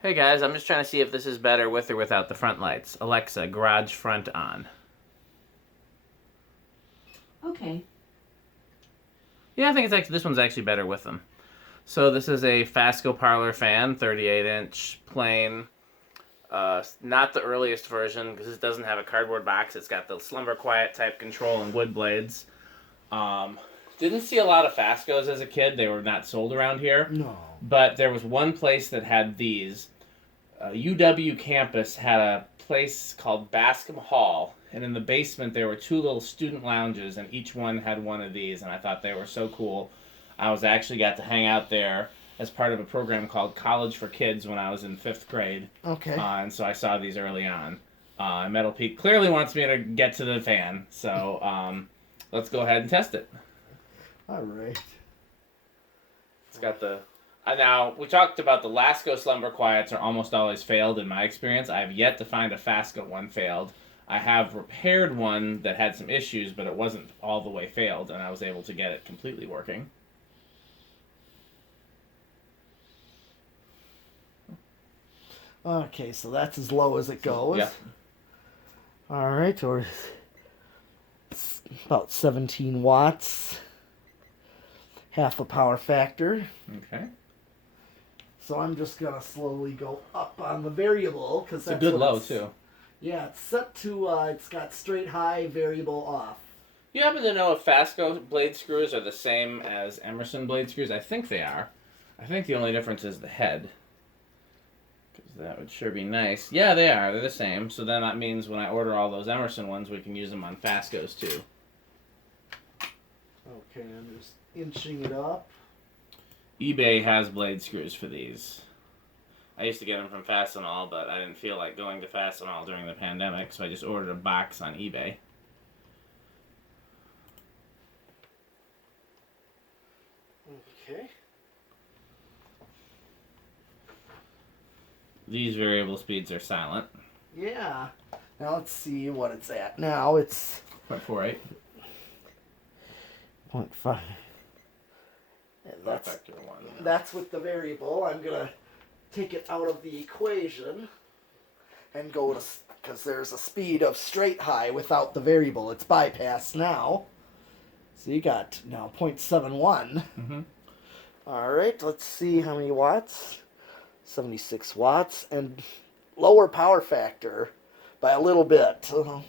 Hey guys, I'm just trying to see if this is better with or without the front lights. Alexa, garage front on. Okay. Yeah, I think this one's actually better with them. So this is a Fasco Parlour-fan, 38-inch, plain. Not the earliest version because it doesn't have a cardboard box. It's got the slumber quiet type control and wood blades. Didn't see a lot of Fascos as a kid. They were not sold around here. No. But there was one place that had these. UW campus had a place called Bascom Hall, and in the basement there were two little student lounges, and each one had one of these, and I thought they were so cool. I was actually got to hang out there as part of a program called College for Kids when I was in 5th grade. Okay. And so I saw these early on. Metal Peak clearly wants me to get to the fan, so let's go ahead and test it. All right. It's got the... Now, we talked about the Lasco Slumber Quiets are almost always failed in my experience. I have yet to find a Fasco one failed. I have repaired one that had some issues, but it wasn't all the way failed, and I was able to get it completely working. Okay, so that's as low as it goes. Yep. All right, or about 17 watts. Half a power factor. Okay. So I'm just going to slowly go up on the variable. Cause It's a good low, too. Yeah, it's set to, it's got straight high, variable off. You happen to know if Fasco blade screws are the same as Emerson blade screws? I think they are. I think the only difference is the head. Because that would sure be nice. Yeah, they are. They're the same. So then that means when I order all those Emerson ones, we can use them on Fascos, too. Okay, I'm just inching it up. eBay has blade screws for these. I used to get them from Fastenal, but I didn't feel like going to Fastenal during the pandemic, so I just ordered a box on eBay. Okay. These variable speeds are silent. Yeah. Now let's see what it's at. Now it's 0.48. 0.5. And that's with the variable. I'm going to take it out of the equation and go to, because there's a speed of straight high without the variable. It's bypassed now. So you got now 0.71. Mm-hmm. All right, let's see how many watts. 76 watts and lower power factor by a little bit. All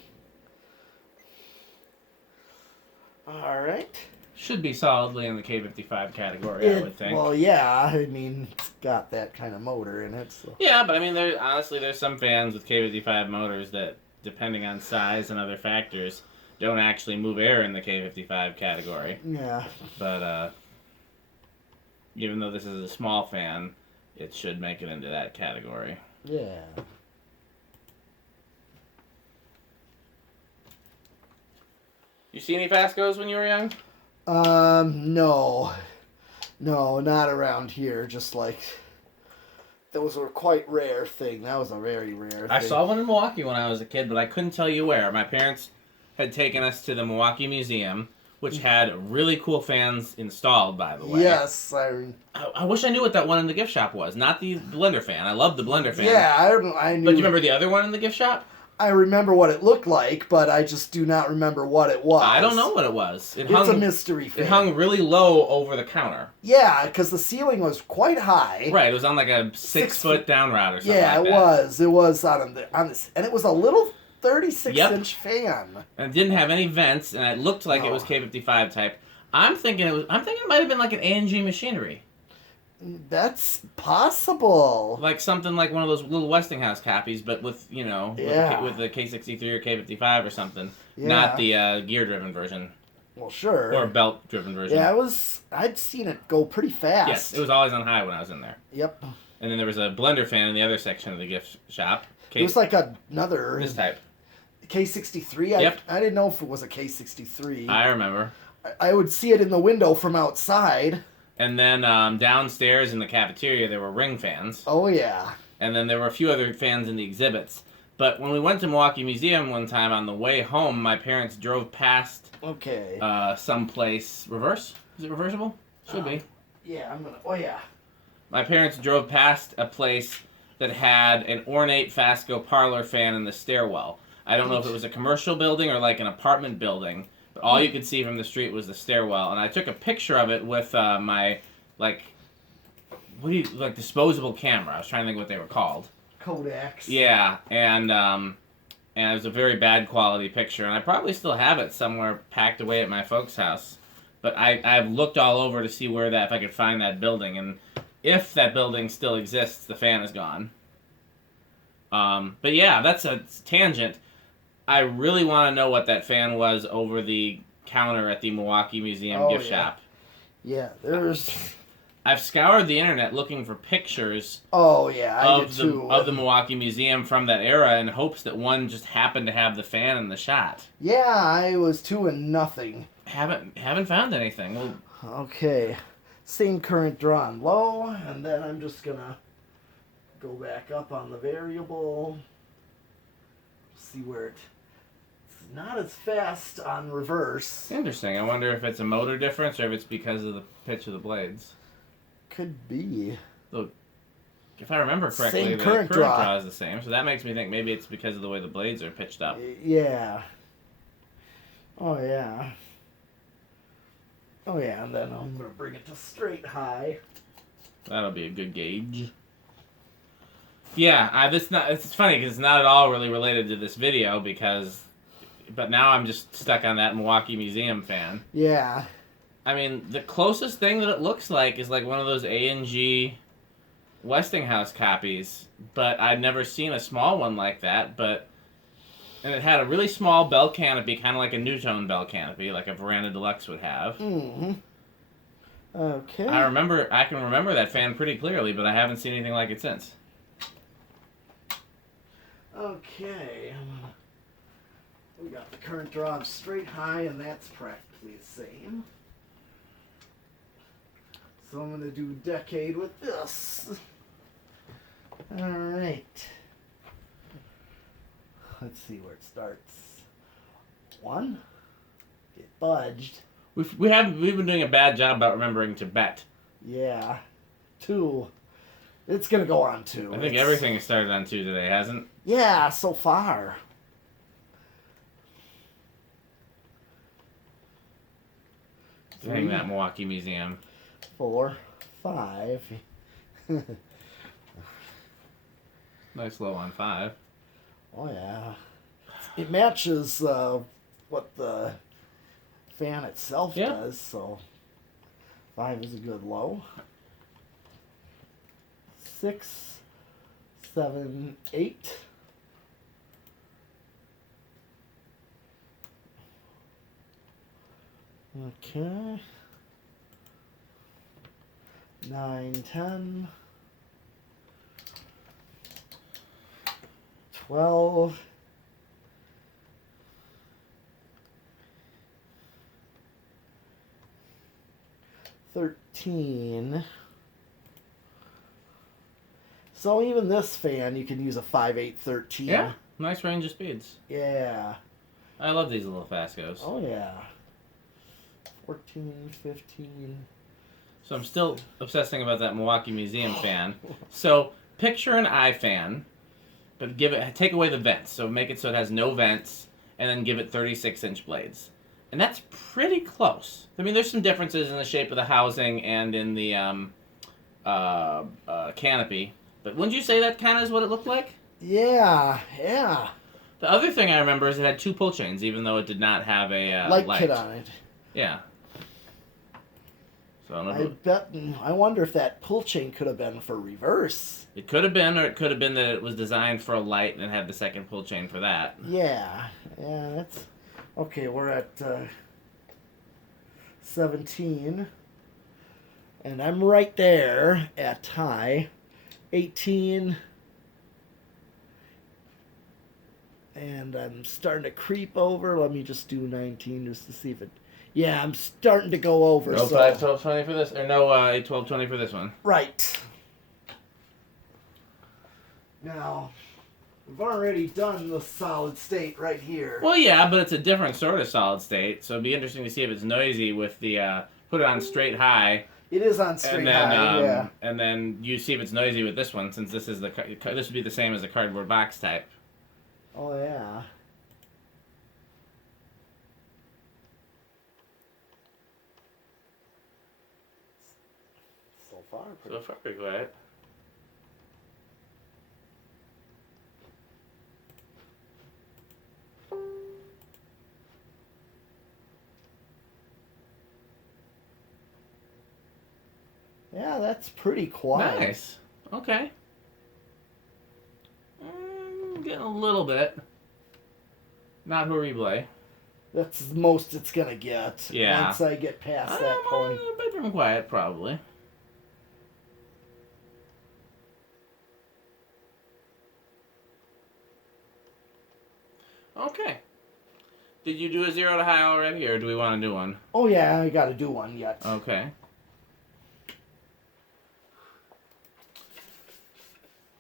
right. Should be solidly in the K55 category, I would think. Well, yeah, I mean, it's got that kind of motor in it. So. Yeah, but I mean, there's some fans with K55 motors that, depending on size and other factors, don't actually move air in the K55 category. Yeah. But even though this is a small fan, it should make it into that category. Yeah. You see any Fascos when you were young? No. No, not around here. Just like, those were quite rare thing. That was a very rare thing. I saw one in Milwaukee when I was a kid, but I couldn't tell you where. My parents had taken us to the Milwaukee Museum, which had really cool fans installed, by the way. Yes, I wish I knew what that one in the gift shop was. Not the blender fan. I love the blender fan. Yeah, I knew. But do you remember the other one in the gift shop? I remember what it looked like, but I just do not remember what it was. I don't know what it was. It's a mystery fan. It hung really low over the counter. Yeah, because the ceiling was quite high. Right, it was on like a 6-foot downrod or something. Yeah, like it that. was. It was on this, and it was a little 36-inch fan. And it didn't have any vents, and it looked like it was K55 type. I'm thinking it might have been like an A&G machinery. That's possible. Like something like one of those little Westinghouse copies, but with, with the K63 or K55 or something. Yeah. Not the gear-driven version. Well, sure. Or belt-driven version. Yeah, I'd seen it go pretty fast. Yes, it was always on high when I was in there. Yep. And then there was a blender fan in the other section of the gift shop. It was like another... This type. K63? Yep. I didn't know if it was a K63. I remember. I would see it in the window from outside. And then downstairs in the cafeteria, there were ring fans. Oh, yeah. And then there were a few other fans in the exhibits. But when we went to Milwaukee Museum one time on the way home, my parents drove past someplace. Reverse? Is it reversible? Should be. Yeah, I'm going to... Oh, yeah. My parents drove past a place that had an ornate Fasco parlor fan in the stairwell. I don't know if it was a commercial building or like an apartment building, but all you could see from the street was the stairwell. And I took a picture of it with my, like, disposable camera. I was trying to think what they were called. Kodaks. Yeah, and it was a very bad quality picture, and I probably still have it somewhere packed away at my folks' house. But I've looked all over to see if I could find that building, and if that building still exists, the fan is gone. But yeah, that's a tangent. I really want to know what that fan was over the counter at the Milwaukee Museum gift shop. Yeah, I've scoured the internet looking for pictures of the Milwaukee Museum from that era in hopes that one just happened to have the fan in the shot. Yeah, I was 2 and nothing. Haven't found anything. Well, okay. Same current drawn low, and then I'm just gonna go back up on the variable. See where it's not as fast on reverse. Interesting. I wonder if it's a motor difference or if it's because of the pitch of the blades. Could be. Look, if I remember correctly, same the current draw is the same, so that makes me think maybe it's because of the way the blades are pitched up. Yeah. Oh yeah. Oh yeah, and then I'm gonna bring it to straight high. That'll be a good gauge. Yeah, it's funny because it's not at all really related to this video but now I'm just stuck on that Milwaukee Museum fan. Yeah. I mean, the closest thing that it looks like is like one of those A&G Westinghouse copies, but I'd never seen a small one like that, and it had a really small bell canopy, kind of like a Newtone bell canopy, like a Veranda Deluxe would have. Mm-hmm. Okay. I can remember that fan pretty clearly, but I haven't seen anything like it since. Okay. We got the current draw straight high, and that's practically the same. So I'm going to do decade with this. Alright. Let's see where it starts. 1. Get budged. We've been doing a bad job about remembering to bet. Yeah. 2. It's going to go on 2. I think everything has started on 2 today, hasn't? Yeah, so far. Dang that Milwaukee Museum. 4, 5. Nice low on 5. Oh yeah. It matches what the fan itself does, so 5 is a good low. 6, 7, 8. Okay. 9, 10. 12. 13. So even this fan, you can use a 5, 8, 13. Yeah, nice range of speeds. Yeah. I love these little Fascos. Oh yeah. 14, 15. So I'm still obsessing about that Milwaukee Museum fan. So picture an eye fan, but take away the vents. So make it so it has no vents, and then give it 36-inch blades. And that's pretty close. I mean, there's some differences in the shape of the housing and in the canopy. But wouldn't you say that kind of is what it looked like? Yeah, yeah. The other thing I remember is it had 2 pull chains, even though it did not have a light kit on it. Yeah. So I wonder if that pull chain could have been for reverse. It could have been, or it could have been that it was designed for a light and it had the second pull chain for that. Yeah, that's... Okay, we're at 17. And I'm right there at high. 18. And I'm starting to creep over. Let me just do 19 just to see if it... Yeah, I'm starting to go over. No 5, 12, 20 for this, or no 8, 12, 20 for this one. Right. Now, we've already done the solid state right here. Well, yeah, but it's a different sort of solid state, so it'd be interesting to see if it's noisy with the, put it on straight high, It is on string high, yeah. And then you see if it's noisy with this one, since this would be the same as a cardboard box type. Oh yeah. So far, pretty quiet. Yeah, that's pretty quiet. Nice. Okay. Getting a little bit. Not horrible. That's the most it's gonna get. Yeah. Once I get past that point. Bedroom quiet, probably. Okay. Did you do a 0 to high already, or do we want to do one? Oh yeah, I gotta do one yet. Okay.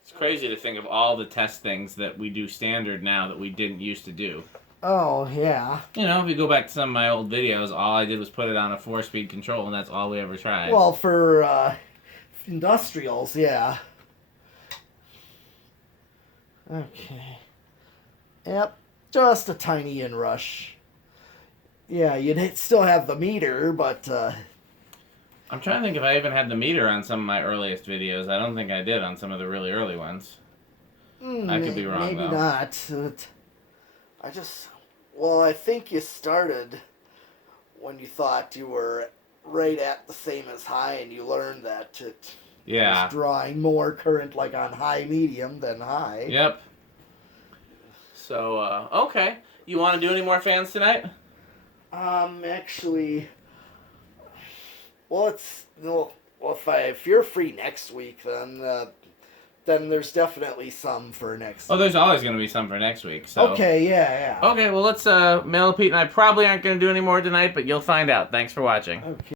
It's crazy to think of all the test things that we do standard now that we didn't used to do. Oh, yeah. You know, if you go back to some of my old videos, all I did was put it on a 4-speed control, and that's all we ever tried. Well, for industrials, yeah. Okay. Yep, just a tiny inrush. Yeah, you'd still have the meter, but... I'm trying to think if I even had the meter on some of my earliest videos. I don't think I did on some of the really early ones. I could be wrong, maybe though. Maybe not. Well, I think you started when you thought you were right at the same as high, and you learned that it was drawing more current like on high medium than high. Yep. So, okay. You want to do any more fans tonight? Actually, well, if you're free next week, then there's definitely some for next week. Oh, there's always going to be some for next week. So. Okay, yeah. Okay, well, let's, Mel, Pete, and I probably aren't going to do any more tonight, but you'll find out. Thanks for watching. Okay.